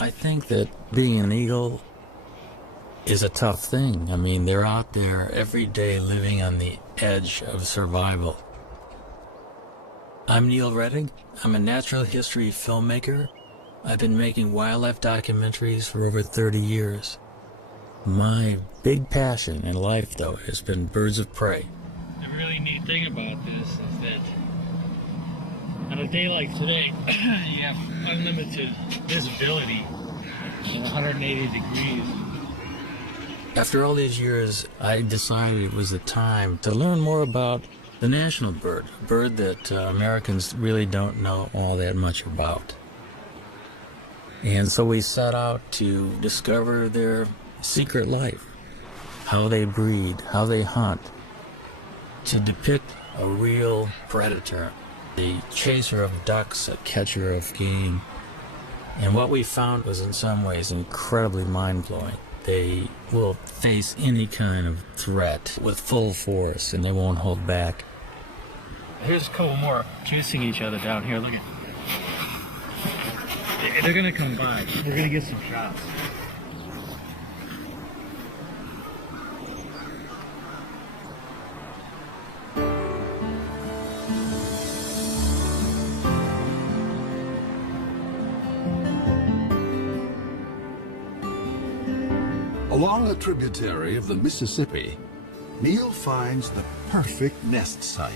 I think that being an eagle is a tough thing. I mean, they're out there every day living on the edge of survival. I'm Neil Redding. I'm a natural history filmmaker. I've been making wildlife documentaries for over 30 years. My big passion in life, though, has been birds of prey. The really neat thing about this is that on a day like today, you have unlimited visibility in 180 degrees. After all these years, I decided it was the time to learn more about the national bird, a bird that Americans really don't know all that much about. And so we set out to discover their secret life, how they breed, how they hunt, to depict a real predator, the chaser of ducks, a catcher of game. And what we found was in some ways incredibly mind-blowing. They will face any kind of threat with full force, and they won't hold back. Here's a couple more chasing each other down here. Look at. They're gonna come by. We're gonna get some shots. Along a tributary of the Mississippi, Neil finds the perfect nest site.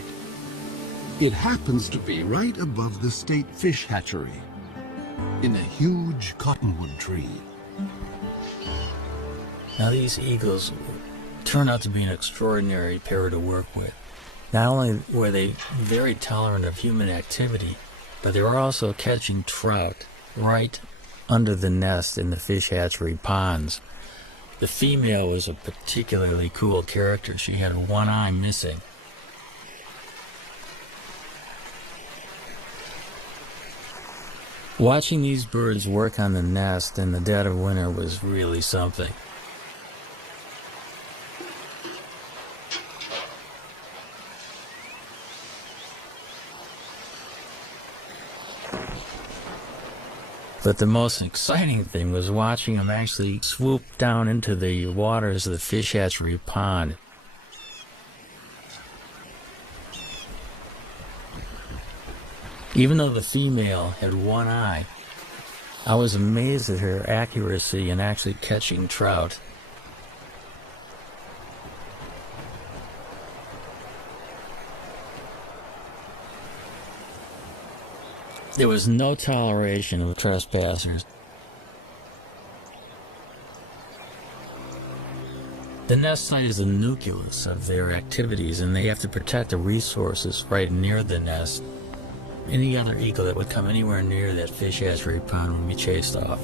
It happens to be right above the state fish hatchery, in a huge cottonwood tree. Now these eagles turned out to be an extraordinary pair to work with. Not only were they very tolerant of human activity, but they were also catching trout right under the nest in the fish hatchery ponds. The female was a particularly cool character. She had one eye missing. Watching these birds work on the nest in the dead of winter was really something. But the most exciting thing was watching them actually swoop down into the waters of the fish hatchery pond. Even though the female had one eye, I was amazed at her accuracy in actually catching trout. There was no toleration of trespassers. The nest site is the nucleus of their activities, and they have to protect the resources right near the nest. Any other eagle that would come anywhere near that fish hatchery pond would be chased off.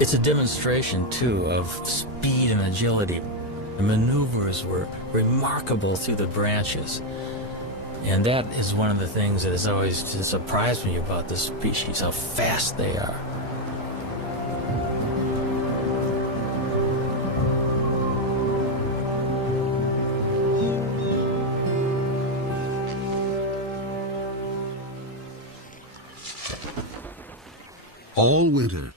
It's a demonstration, too, of speed and agility. The maneuvers were remarkable through the branches. And that is one of the things that has always surprised me about this species, how fast they are. All winter,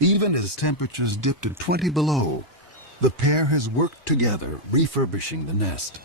even as temperatures dipped to 20 below, the pair has worked together refurbishing the nest.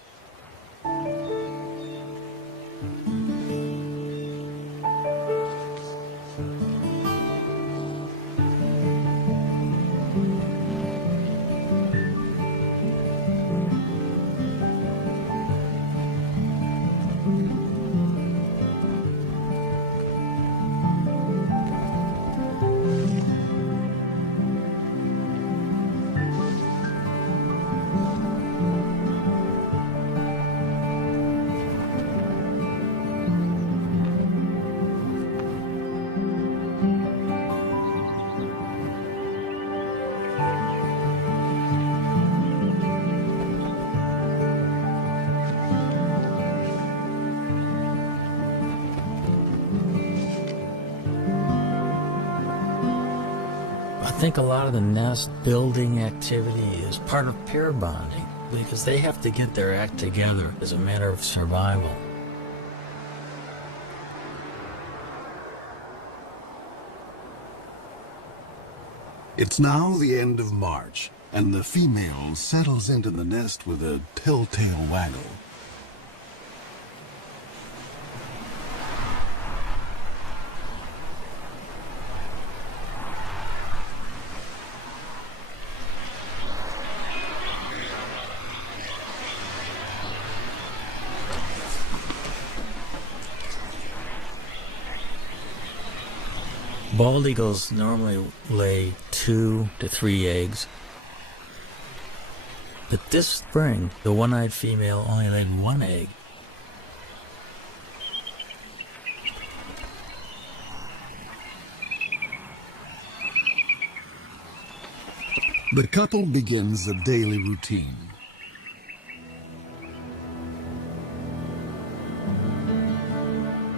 I think a lot of the nest building activity is part of pair bonding, because they have to get their act together as a matter of survival. It's now the end of March, and the female settles into the nest with a telltale waggle. Bald eagles normally lay 2 to 3 eggs. But this spring, the one-eyed female only laid 1 egg. The couple begins a daily routine.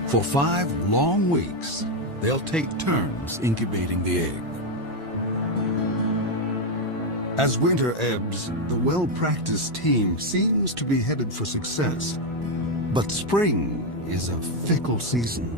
For 5 long weeks, they'll take turns incubating the egg. As winter ebbs, the well-practiced team seems to be headed for success. But spring is a fickle season.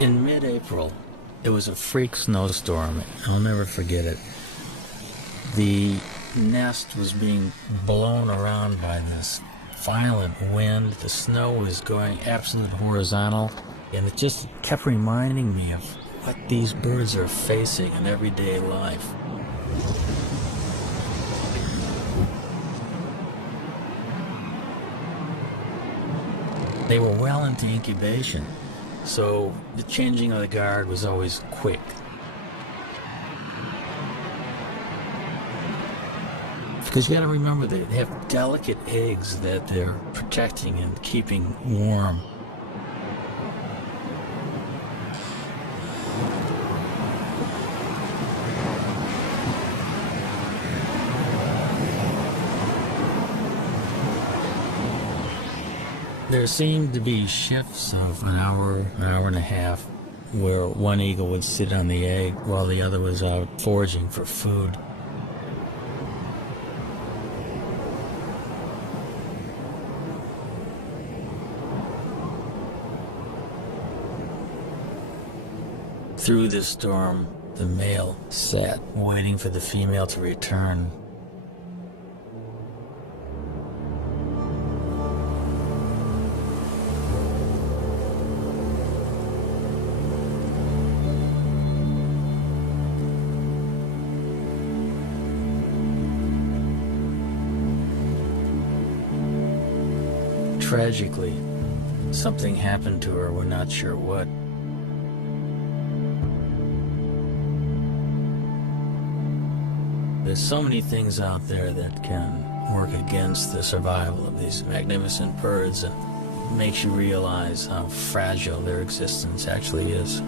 In mid-April, there was a freak snowstorm. I'll never forget it. The nest was being blown around by this violent wind. The snow was going absolutely horizontal, and it just kept reminding me of what these birds are facing in everyday life. They were well into incubation, so the changing of the guard was always quick. Because you got to remember, they have delicate eggs that they're protecting and keeping warm. There seemed to be shifts of an hour and a half, where one eagle would sit on the egg while the other was out foraging for food. Through this storm, the male sat, waiting for the female to return. Tragically, something happened to her, we're not sure what. There's so many things out there that can work against the survival of these magnificent birds, and makes you realize how fragile their existence actually is.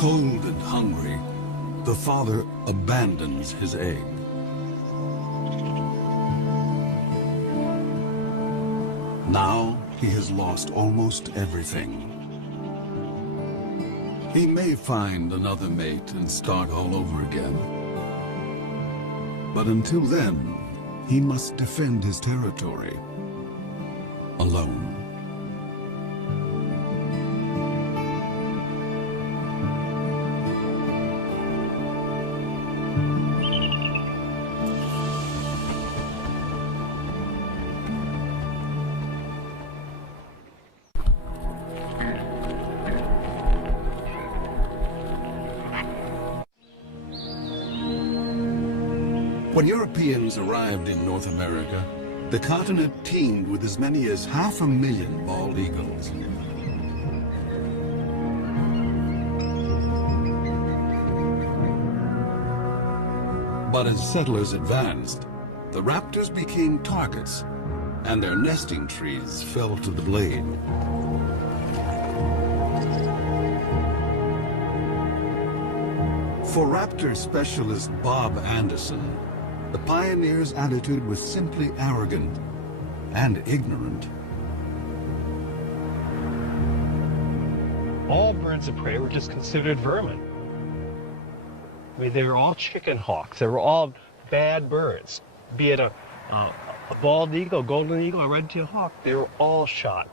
Cold and hungry, the father abandons his egg. Now he has lost almost everything. He may find another mate and start all over again. But until then, he must defend his territory alone. When Europeans arrived in North America, the continent teemed with as many as 500,000 bald eagles. But as settlers advanced, the raptors became targets, and their nesting trees fell to the blade. For raptor specialist Bob Anderson, the pioneer's attitude was simply arrogant and ignorant. all birds of prey were just considered vermin. I mean, they were all chicken hawks. They were all bad birds. Be it a bald eagle, golden eagle, a red-tailed hawk, they were all shot.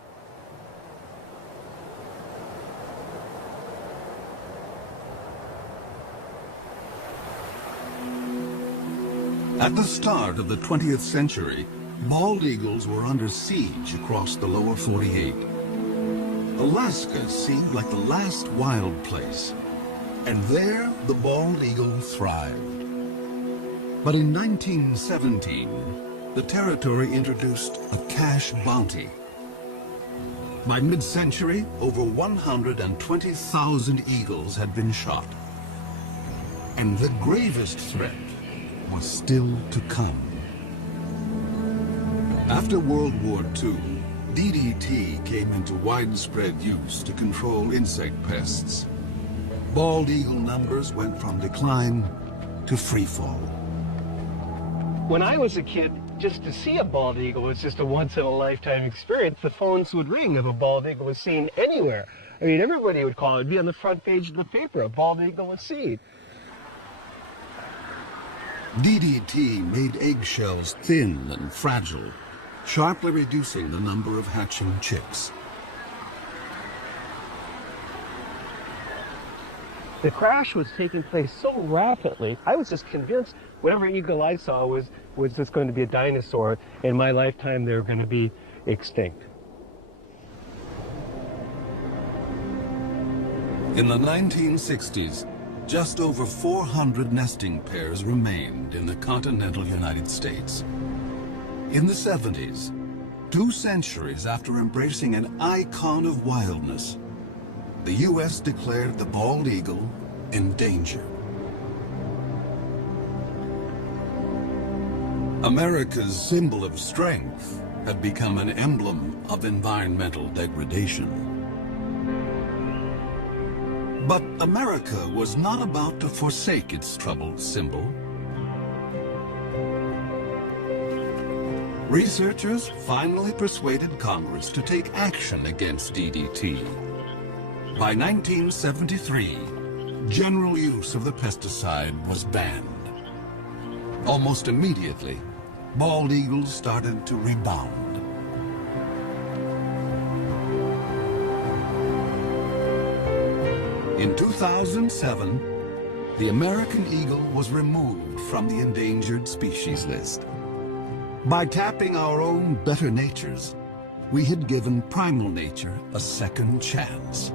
At the start of the 20th century, bald eagles were under siege across the lower 48. Alaska seemed like the last wild place, and there the bald eagle thrived. But in 1917, the territory introduced a cash bounty. By mid-century, over 120,000 eagles had been shot. And the gravest threat was still to come. After World War II, DDT came into widespread use to control insect pests. Bald eagle numbers went from decline to freefall. When I was a kid, just to see a bald eagle was just a once-in-a-lifetime experience. The phones would ring if a bald eagle was seen anywhere. I mean, everybody would call it. It'd be on the front page of the paper, a bald eagle was seen. DDT made eggshells thin and fragile, sharply reducing the number of hatching chicks. The crash was taking place so rapidly, I was just convinced whatever eagle I saw was just going to be a dinosaur. In my lifetime, they were going to be extinct. In the 1960s, just over 400 nesting pairs remained in the continental United States. In the 70s, 2 centuries after embracing an icon of wildness, the U.S. declared the bald eagle endangered. America's symbol of strength had become an emblem of environmental degradation. But America was not about to forsake its troubled symbol. Researchers finally persuaded Congress to take action against DDT. By 1973, general use of the pesticide was banned. Almost immediately, bald eagles started to rebound. In 2007, the American eagle was removed from the endangered species list. By tapping our own better natures, we had given primal nature a second chance.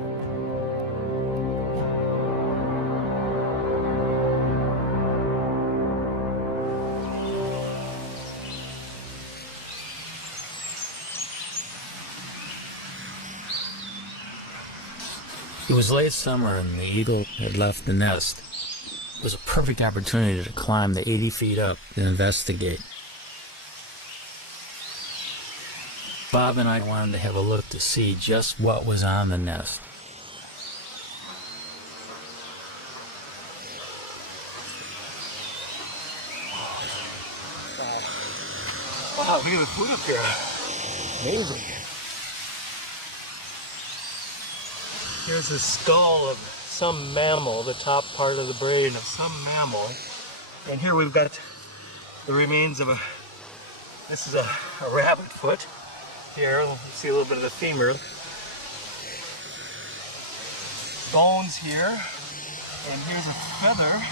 It was late summer and the eagle had left the nest. It was a perfect opportunity to climb the 80 feet up and investigate. Bob and I wanted to have a look to see just what was on the nest. Wow, look at the food up there. Amazing. Here's a skull of some mammal, the top part of the brain of some mammal. And here we've got the remains of this is a rabbit foot. Here, you see a little bit of the femur. Bones here. And here's a feather,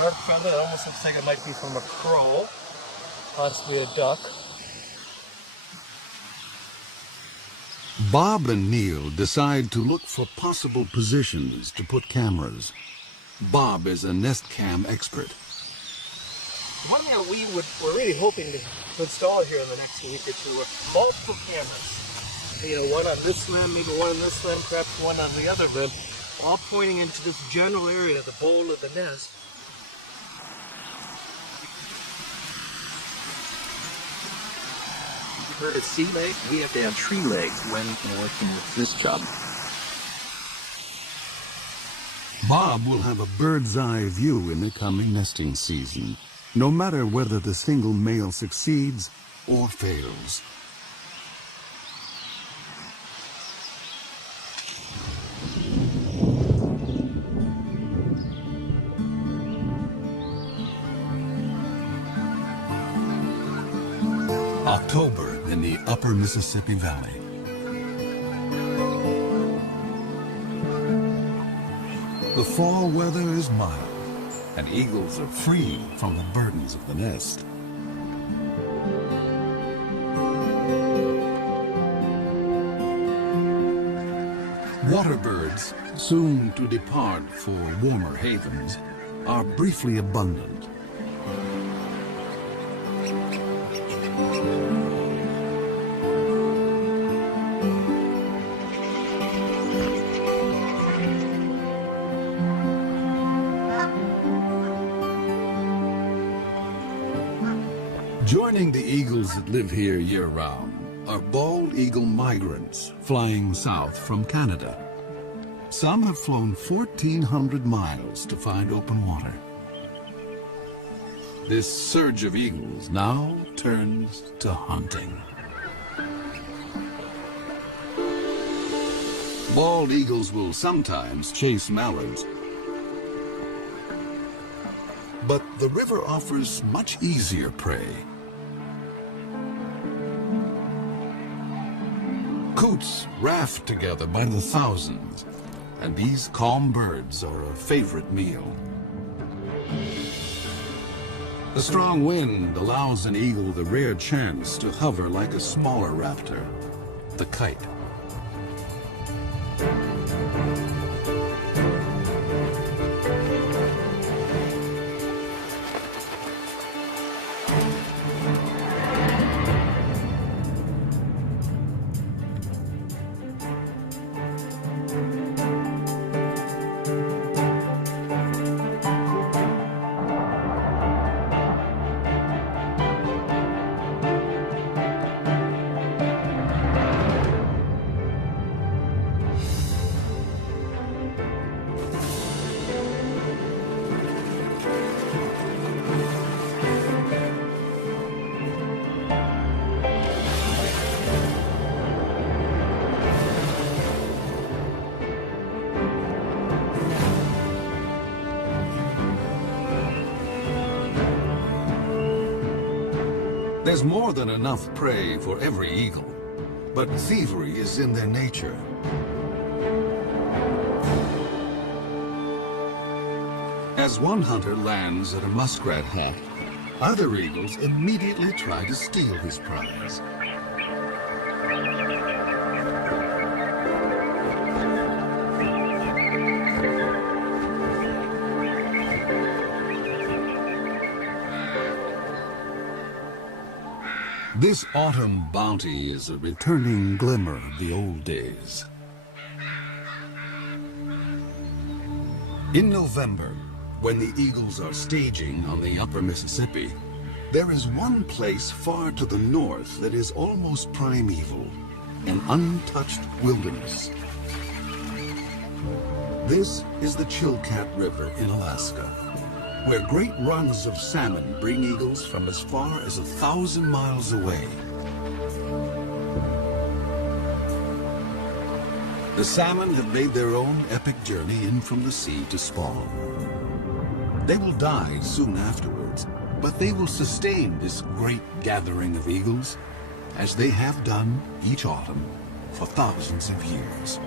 dark feather. It almost looks like it might be from a crow, possibly a duck. Bob and Neil decide to look for possible positions to put cameras. Bob is a nest cam expert. One thing that we're really hoping to install here in the next week or two are multiple cameras. You know, one on this limb, maybe one on this limb, perhaps one on the other limb, all pointing into this general area, the bowl of the nest. For a sea leg, we have to have 3 legs when working with this job. Bob will have a bird's eye view in the coming nesting season, no matter whether the single male succeeds or fails. October in the upper Mississippi Valley. The fall weather is mild, and eagles are free from the burdens of the nest. Water birds, soon to depart for warmer havens, are briefly abundant. Joining the eagles that live here year-round are bald eagle migrants flying south from Canada. Some have flown 1,400 miles to find open water. This surge of eagles now turns to hunting. Bald eagles will sometimes chase mallards, but the river offers much easier prey. Coots raft together by the thousands, and these calm birds are a favorite meal. The strong wind allows an eagle the rare chance to hover like a smaller raptor, the kite. There's more than enough prey for every eagle, but thievery is in their nature. As one hunter lands at a muskrat hat, other eagles immediately try to steal his prize. This autumn bounty is a returning glimmer of the old days. In November, when the eagles are staging on the upper Mississippi, there is one place far to the north that is almost primeval, an untouched wilderness. This is the Chilkat River in Alaska, where great runs of salmon bring eagles from as far as 1,000 miles away. The salmon have made their own epic journey in from the sea to spawn. They will die soon afterwards, but they will sustain this great gathering of eagles, as they have done each autumn for thousands of years.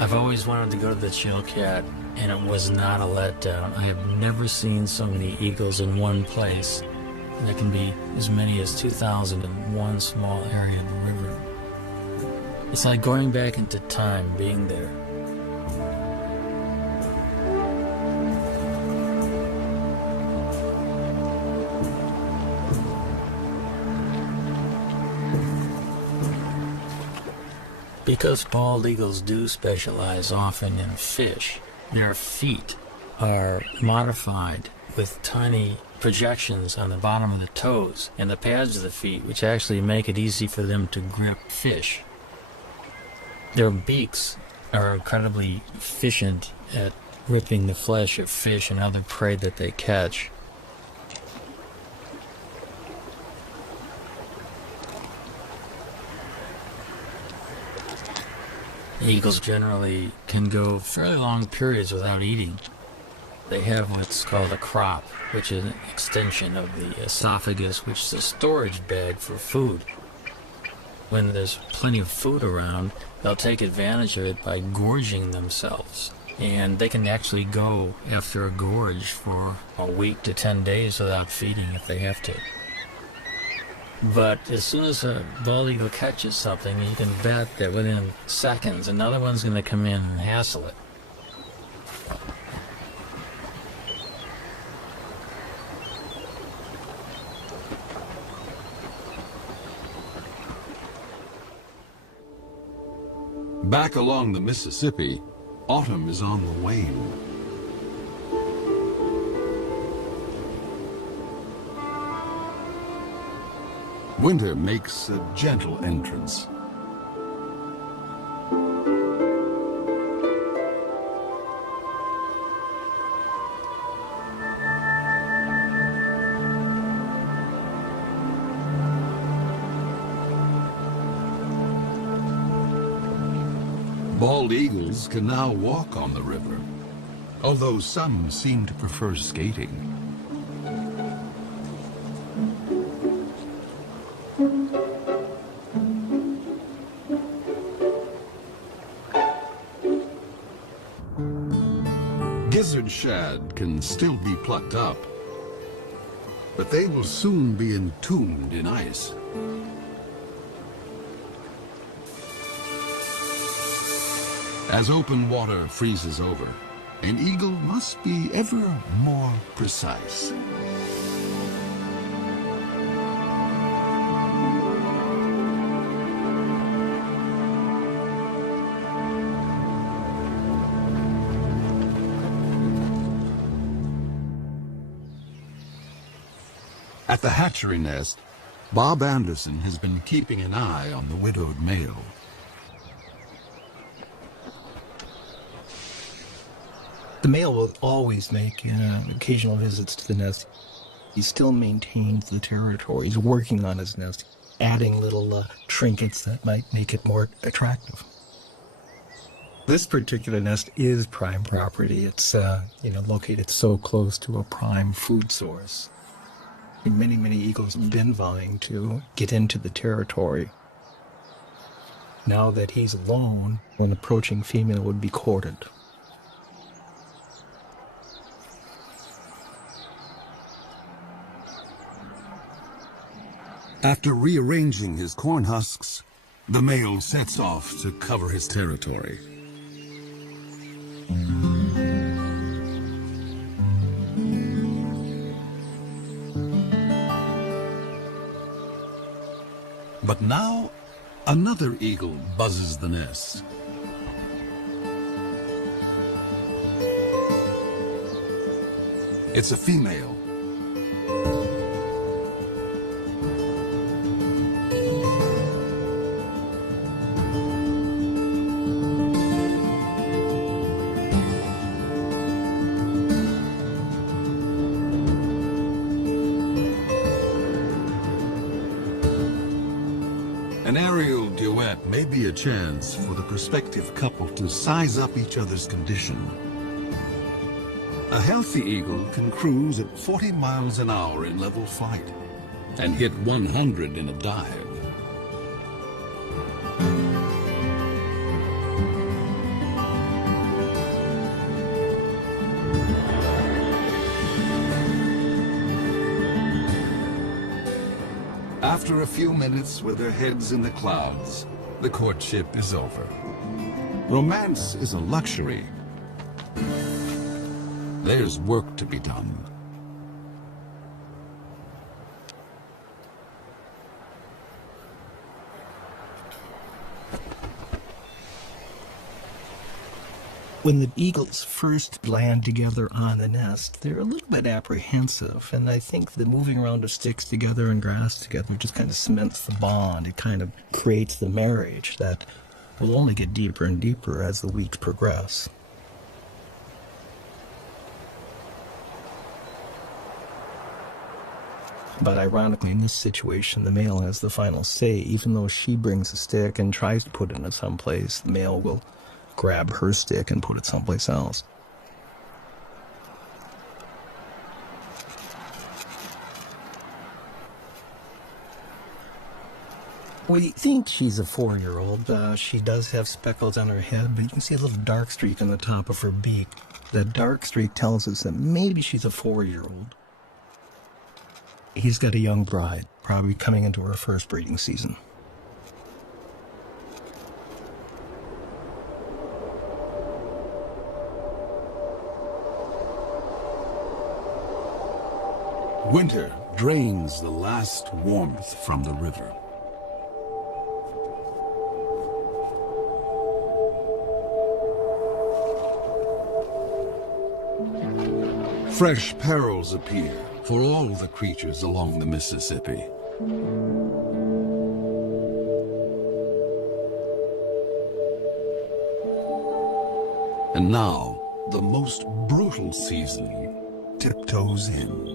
I've always wanted to go to the Chilkat, and it was not a letdown. I have never seen so many eagles in one place. And there can be as many as 2,000 in one small area of the river. It's like going back into time being there. Because bald eagles do specialize often in fish, their feet are modified with tiny projections on the bottom of the toes and the pads of the feet, which actually make it easy for them to grip fish. Their beaks are incredibly efficient at ripping the flesh of fish and other prey that they catch. Eagles generally can go fairly long periods without eating. They have what's called a crop, which is an extension of the esophagus, which is a storage bag for food. When there's plenty of food around, they'll take advantage of it by gorging themselves. And they can actually go after a gorge for a week to 10 days without feeding if they have to. But as soon as a bald eagle catches something, you can bet that within seconds another one's going to come in and hassle it. Back along the Mississippi, autumn is on the wane. Winter makes a gentle entrance. Bald eagles can now walk on the river, although some seem to prefer skating. Gizzard shad can still be plucked up, but they will soon be entombed in ice. As open water freezes over, an eagle must be ever more precise. At the hatchery nest, Bob Anderson has been keeping an eye on the widowed male. The male will always make occasional visits to the nest. He still maintains the territory. He's working on his nest, adding little trinkets that might make it more attractive. This particular nest is prime property. It's located so close to a prime food source. Many eagles have been vying to get into the territory. Now that he's alone, an approaching female would be courted. After rearranging his corn husks, the male sets off to cover his territory. But now, another eagle buzzes the nest. It's a female. An aerial duet may be a chance for the prospective couple to size up each other's condition. A healthy eagle can cruise at 40 miles an hour in level flight and hit 100 in a dive. After a few minutes with their heads in the clouds, the courtship is over. Romance is a luxury. There's work to be done. When the eagles first land together on the nest, they're a little bit apprehensive, and I think the moving around of sticks together and grass together just kind of cements the bond. It kind of creates the marriage that will only get deeper and deeper as the weeks progress. But ironically, in this situation, the male has the final say. Even though she brings a stick and tries to put it someplace, the male will grab her stick and put it someplace else. We think she's a 4-year-old. She does have speckles on her head, but you can see a little dark streak on the top of her beak. That dark streak tells us that maybe she's a 4-year-old. He's got a young bride, probably coming into her first breeding season. Winter drains the last warmth from the river. Fresh perils appear for all the creatures along the Mississippi. And now, the most brutal season tiptoes in.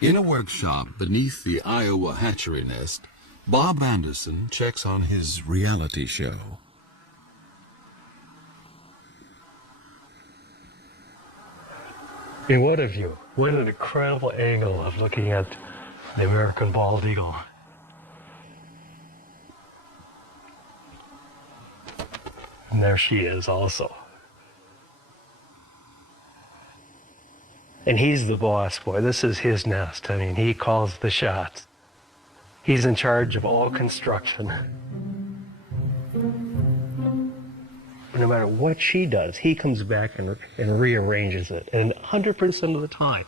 In a workshop beneath the Iowa hatchery nest, Bob Anderson checks on his reality show. I mean, what a view. What an incredible angle of looking at the American bald eagle. And there she is also. And he's the boss boy. This is his nest. I mean, he calls the shots. He's in charge of all construction. No matter what she does, he comes back and rearranges it, and 100% of the time.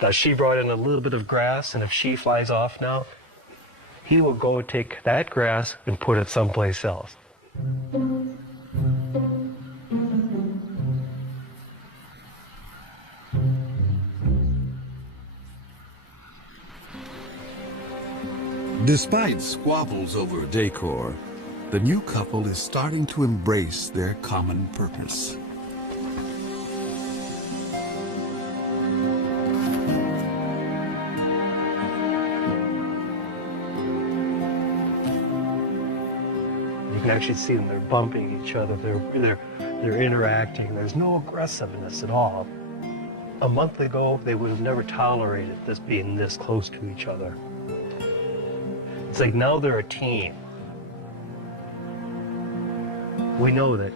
Now, she brought in a little bit of grass, and if she flies off now, he will go take that grass and put it someplace else. Despite squabbles over decor, the new couple is starting to embrace their common purpose. You can actually see them, they're bumping each other, they're interacting. There's no aggressiveness at all. A month ago, they would have never tolerated this being this close to each other. It's like now they're a team. We know that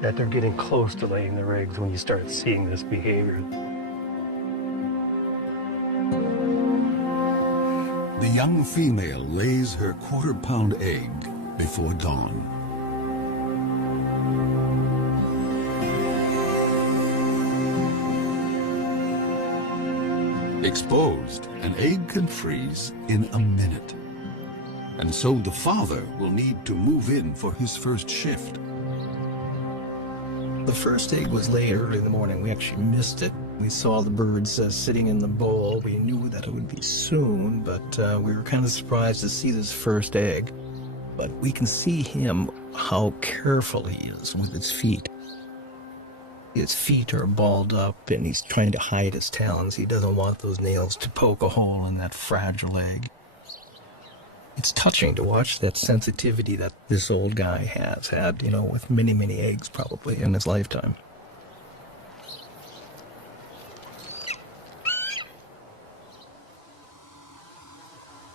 they're getting close to laying their eggs when you start seeing this behavior. The young female lays her quarter-pound egg before dawn. Exposed, an egg can freeze in a minute. And so the father will need to move in for his first shift. The first egg was laid early in the morning. We actually missed it. We saw the birds sitting in the bowl. We knew that it would be soon, but we were kind of surprised to see this first egg. But we can see him, how careful he is with his feet. His feet are balled up, and he's trying to hide his talons. He doesn't want those nails to poke a hole in that fragile egg. it's touching to watch that sensitivity that this old guy has had, you know, with many, many eggs probably in his lifetime.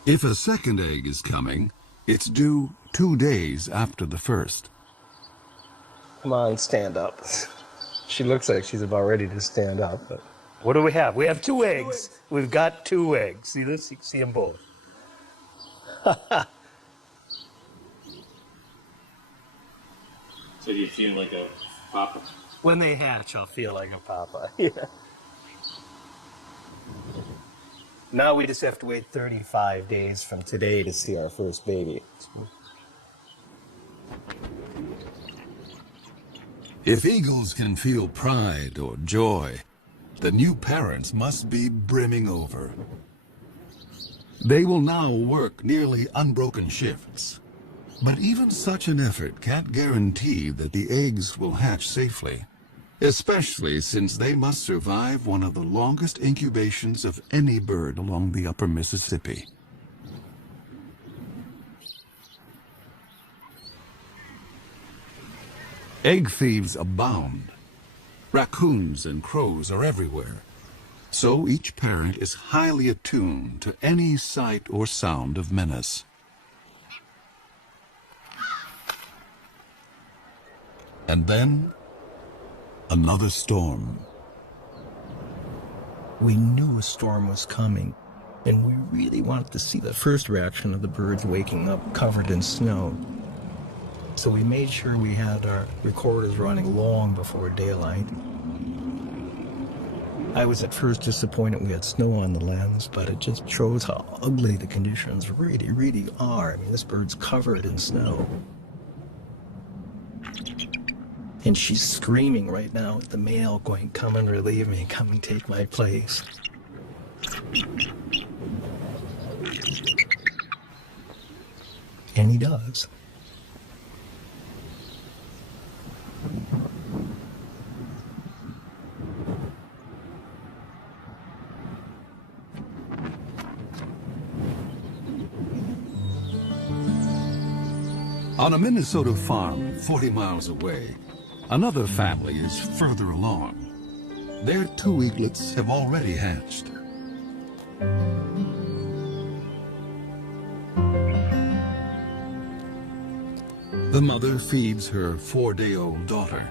If a second egg is coming, it's due 2 days after the first. Come on, stand up. She looks like she's about ready to stand up. But what do we have? We have 2 eggs. We've got 2 eggs. See this? You can see them both. So do you feel like a papa? When they hatch, I'll feel like a papa. Yeah. Now we just have to wait 35 days from today to see our first baby. If eagles can feel pride or joy, the new parents must be brimming over. They will now work nearly unbroken shifts. But even such an effort can't guarantee that the eggs will hatch safely, especially since they must survive one of the longest incubations of any bird along the upper Mississippi. Egg thieves abound. Raccoons and crows are everywhere. So each parent is highly attuned to any sight or sound of menace. And then, another storm. We knew a storm was coming, and we really wanted to see the first reaction of the birds waking up covered in snow. So we made sure we had our recorders running long before daylight. I was at first disappointed we had snow on the lens, but it just shows how ugly the conditions really, really are. I mean, this bird's covered in snow. And she's screaming right now at the male, going, "Come and relieve me, come and take my place." And he does. On a Minnesota farm 40 miles away, another family is further along. Their 2 eaglets have already hatched. The mother feeds her 4-day-old daughter.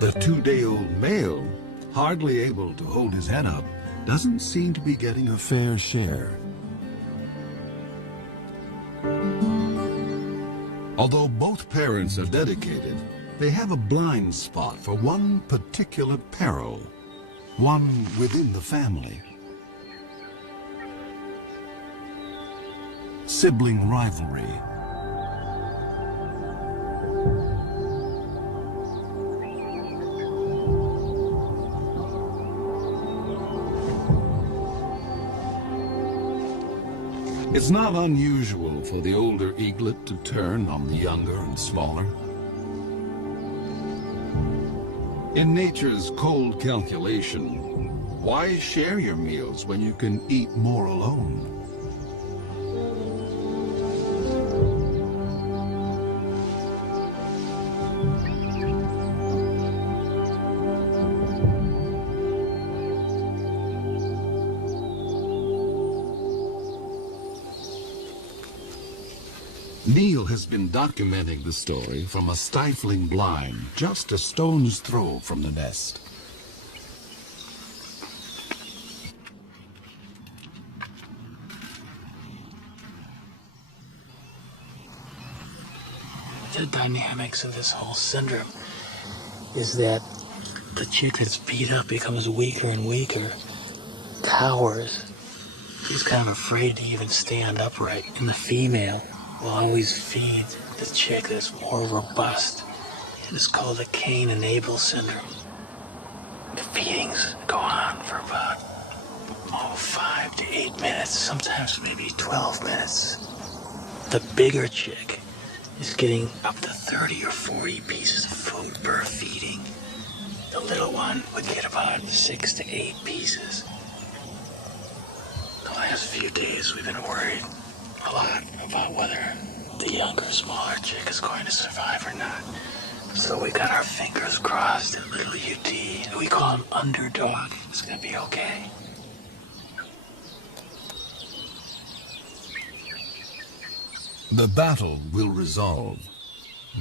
The 2-day-old male, hardly able to hold his head up, doesn't seem to be getting a fair share. Although both parents are dedicated, they have a blind spot for one particular peril, one within the family. Sibling rivalry. It's not unusual for the older eaglet to turn on the younger and smaller. In nature's cold calculation, why share your meals when you can eat more alone? Neil has been documenting the story from a stifling blind just a stone's throw from the nest. The dynamics of this whole syndrome is that the chick that's beat up becomes weaker and weaker, cowers. She's kind of afraid to even stand upright. And the female will always feed the chick that's more robust. It is called the Cain and Abel syndrome. The feedings go on for about 5 to 8 minutes, sometimes maybe 12 minutes. The bigger chick is getting up to 30 or 40 pieces of food per feeding. The little one would get about 6 to 8 pieces. The past few days we've been worried a lot about whether the younger, smaller chick is going to survive or not. So we got our fingers crossed that little UT, we call him Underdog, is gonna be okay. The battle will resolve,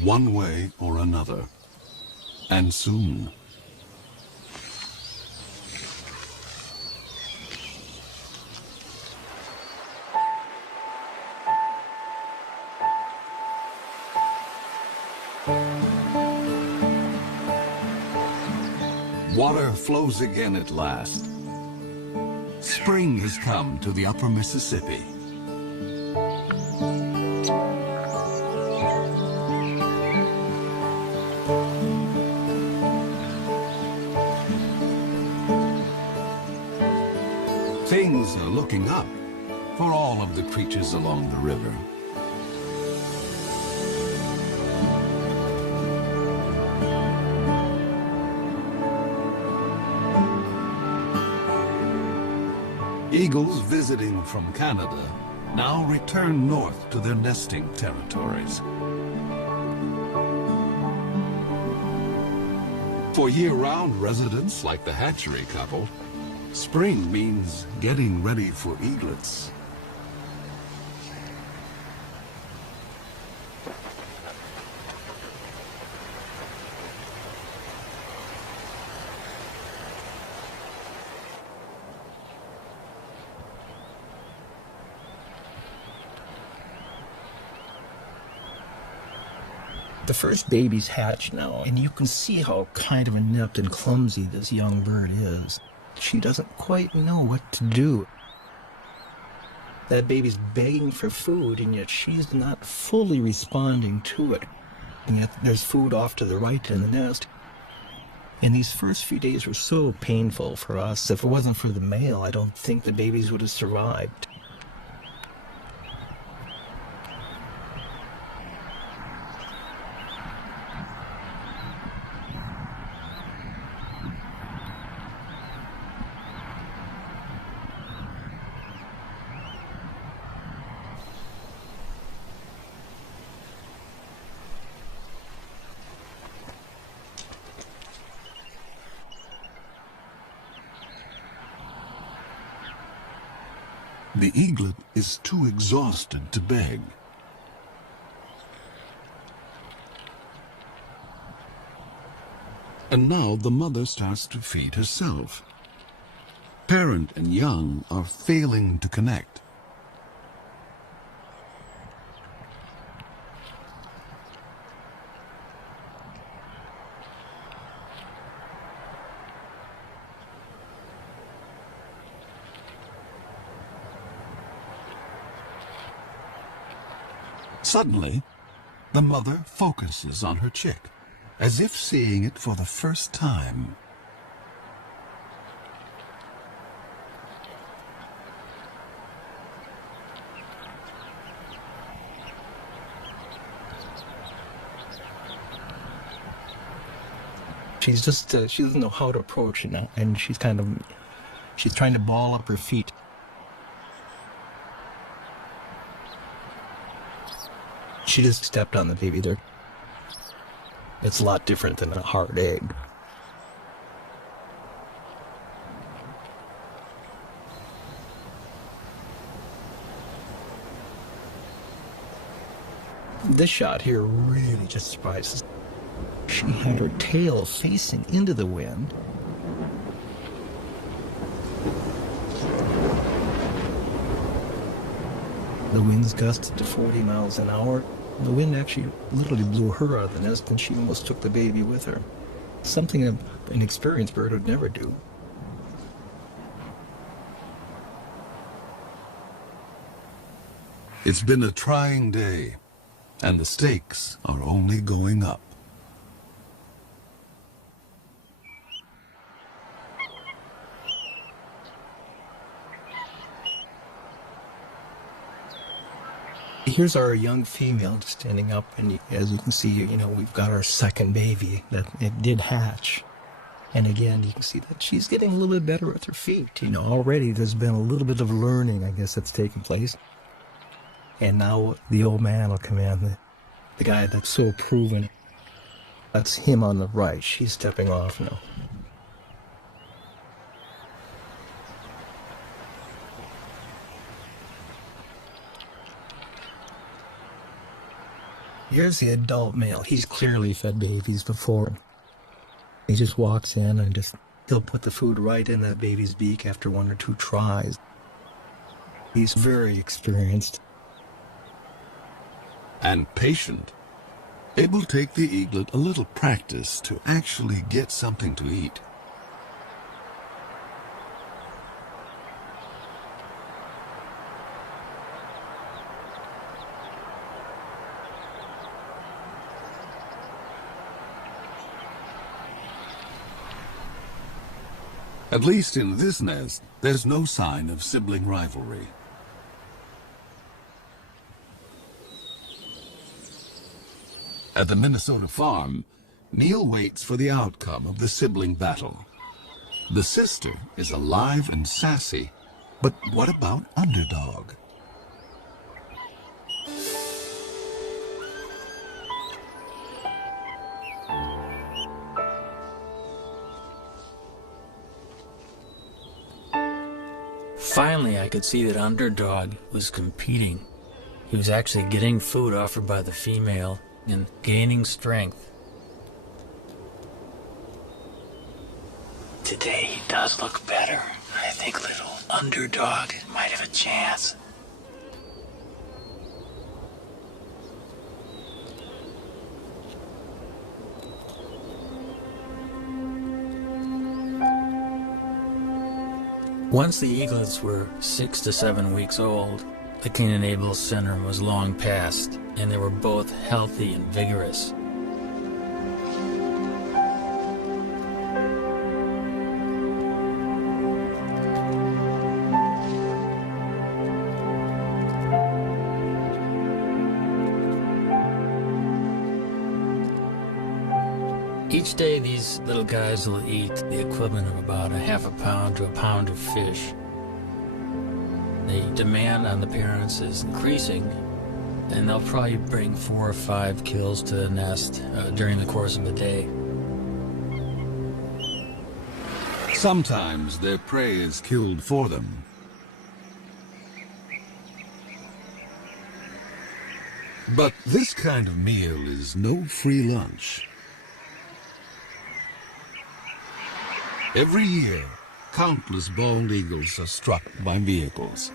one way or another, and soon. Water flows again at last. Spring has come to the upper Mississippi. Things are looking up for all of the creatures along the river. Eagles visiting from Canada now return north to their nesting territories. For year-round residents like the hatchery couple, spring means getting ready for eaglets. The first babies hatch now, and you can see how kind of inept and clumsy this young bird is. She doesn't quite know what to do. That baby's begging for food, and yet she's not fully responding to it. And yet there's food off to the right in the nest. And these first few days were so painful for us. If it wasn't for the male, I don't think the babies would have survived. The eaglet is too exhausted to beg. And now the mother starts to feed herself. Parent and young are failing to connect. Suddenly, the mother focuses on her chick, as if seeing it for the first time. She's just, she doesn't know how to approach it now, and she's trying to ball up her feet. She just stepped on the baby there. It's a lot different than a hard egg. This shot here really just surprises. She had her tail facing into the wind. The winds gusted to 40 miles an hour. The wind actually literally blew her out of the nest, and she almost took the baby with her. Something an experienced bird would never do. It's been a trying day, and the stakes are only going up. Here's our young female standing up, and as you can see, we've got our second baby that it did hatch. And again, you can see that she's getting a little bit better with her feet. You know, already there's been a little bit of learning, I guess, that's taken place. And now the old man will come in, the guy that's so proven. That's him on the right. She's stepping off now. Here's the adult male. He's clearly fed babies before. He just walks in and he'll put the food right in the baby's beak after 1 or 2 tries. He's very experienced. And patient. It will take the eaglet a little practice to actually get something to eat. At least in this nest, there's no sign of sibling rivalry. At the Minnesota farm, Neil waits for the outcome of the sibling battle. The sister is alive and sassy, but what about Underdog? Finally, I could see that Underdog was competing. He was actually getting food offered by the female and gaining strength. Today he does look better. I think little Underdog might have a chance. Once the eaglets were 6 to 7 weeks old, the Canaan syndrome was long past, and they were both healthy and vigorous. Each day these little guys will eat the equivalent of about a half a pound to a pound of fish. The demand on the parents is increasing, and they'll probably bring 4 or 5 kills to the nest during the course of a day. Sometimes their prey is killed for them. But this kind of meal is no free lunch. Every year, countless bald eagles are struck by vehicles.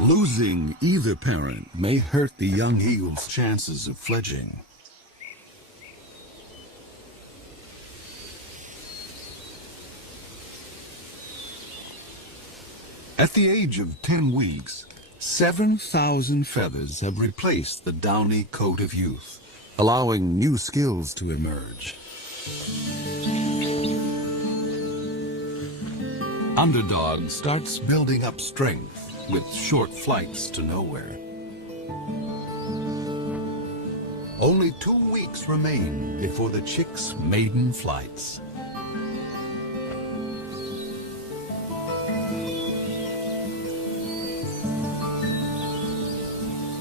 Losing either parent may hurt the young eagle's chances of fledging. At the age of 10 weeks, 7,000 feathers have replaced the downy coat of youth, allowing new skills to emerge. Underdog starts building up strength with short flights to nowhere. Only 2 weeks remain before the chick's maiden flights.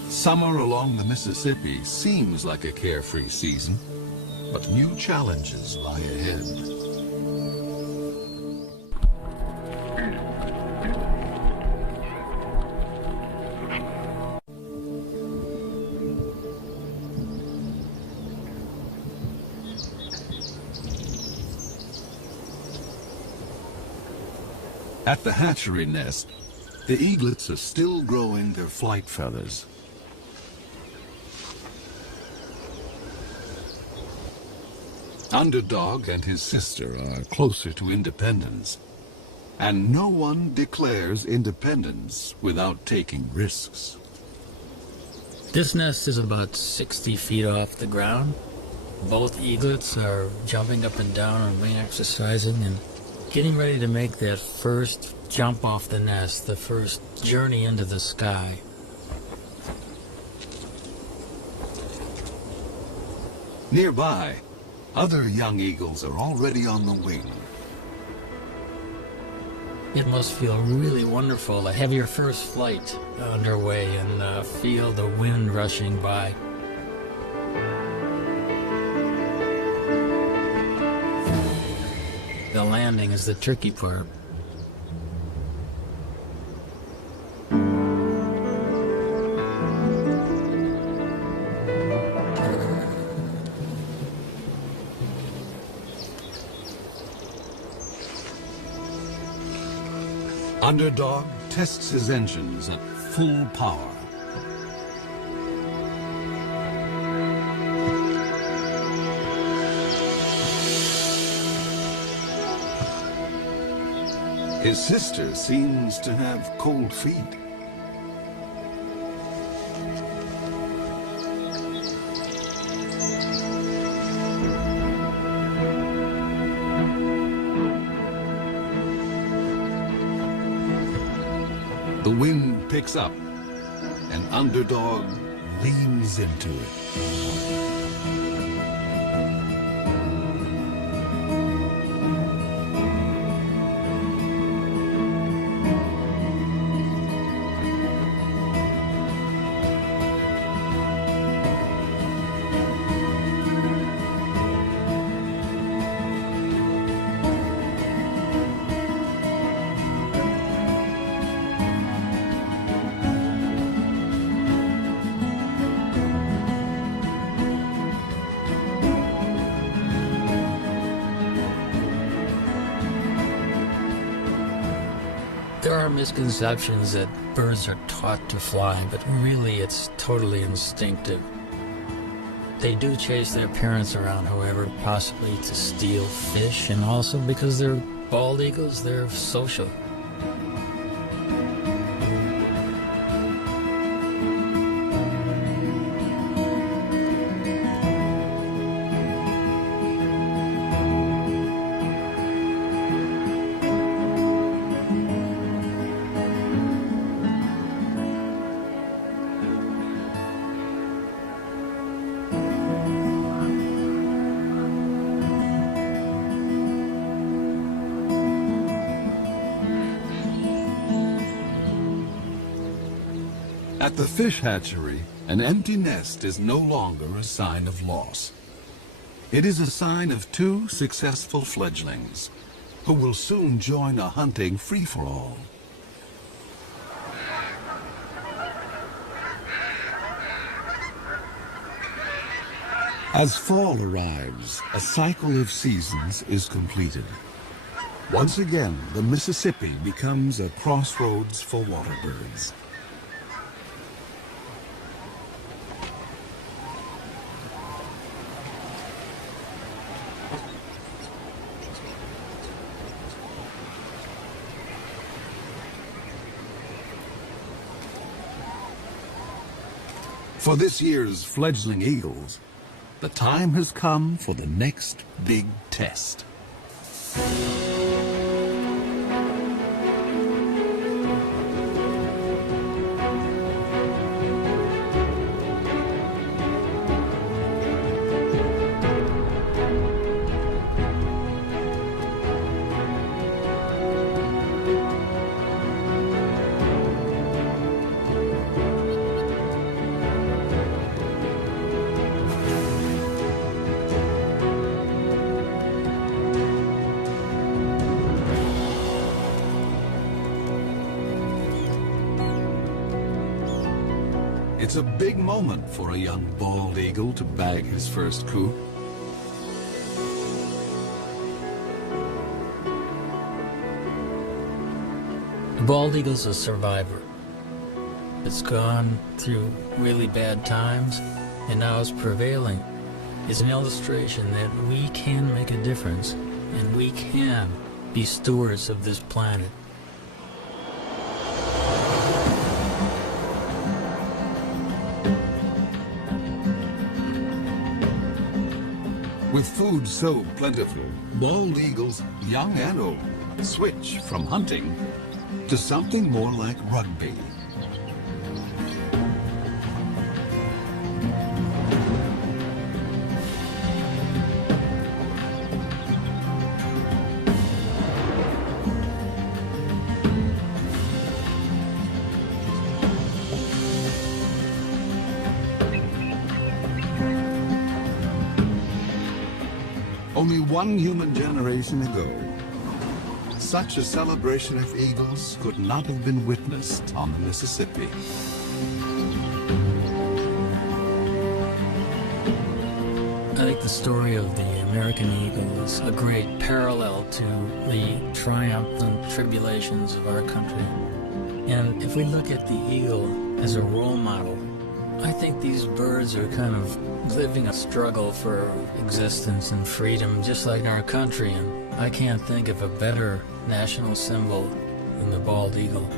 Summer along the Mississippi seems like a carefree season, but new challenges lie ahead. At the hatchery nest, the eaglets are still growing their flight feathers. Underdog and his sister are closer to independence, and no one declares independence without taking risks. This nest is about 60 feet off the ground. Both eaglets are jumping up and down and wing exercising and getting ready to make that first jump off the nest, the first journey into the sky. Nearby, other young eagles are already on the wing. It must feel really wonderful to have your first flight underway and feel the wind rushing by. The landing is the tricky part. Underdog tests his engines at full power. His sister seems to have cold feet. The wind picks up, and Underdog leans into it. There are misconceptions that birds are taught to fly, but really it's totally instinctive. They do chase their parents around, however, possibly to steal fish, and also because they're bald eagles, they're social. At the fish hatchery, an empty nest is no longer a sign of loss. It is a sign of two successful fledglings who will soon join a hunting free-for-all. As fall arrives, a cycle of seasons is completed. Once again, the Mississippi becomes a crossroads for water birds. For this year's fledgling eagles, the time has come for the next big test. It's a big moment for a young bald eagle to bag his first coup. The bald eagle's a survivor. It's gone through really bad times, and now it's prevailing. It's an illustration that we can make a difference, and we can be stewards of this planet. With food so plentiful, bald eagles, young and old, switch from hunting to something more like rugby. one human generation ago. Such a celebration of eagles could not have been witnessed on the Mississippi. I think the story of the American eagle is a great parallel to the triumphs and tribulations of our country. And if we look at the eagle as a role model, I think these birds are kind of living a struggle for existence and freedom, just like our country. And I can't think of a better national symbol than the bald eagle.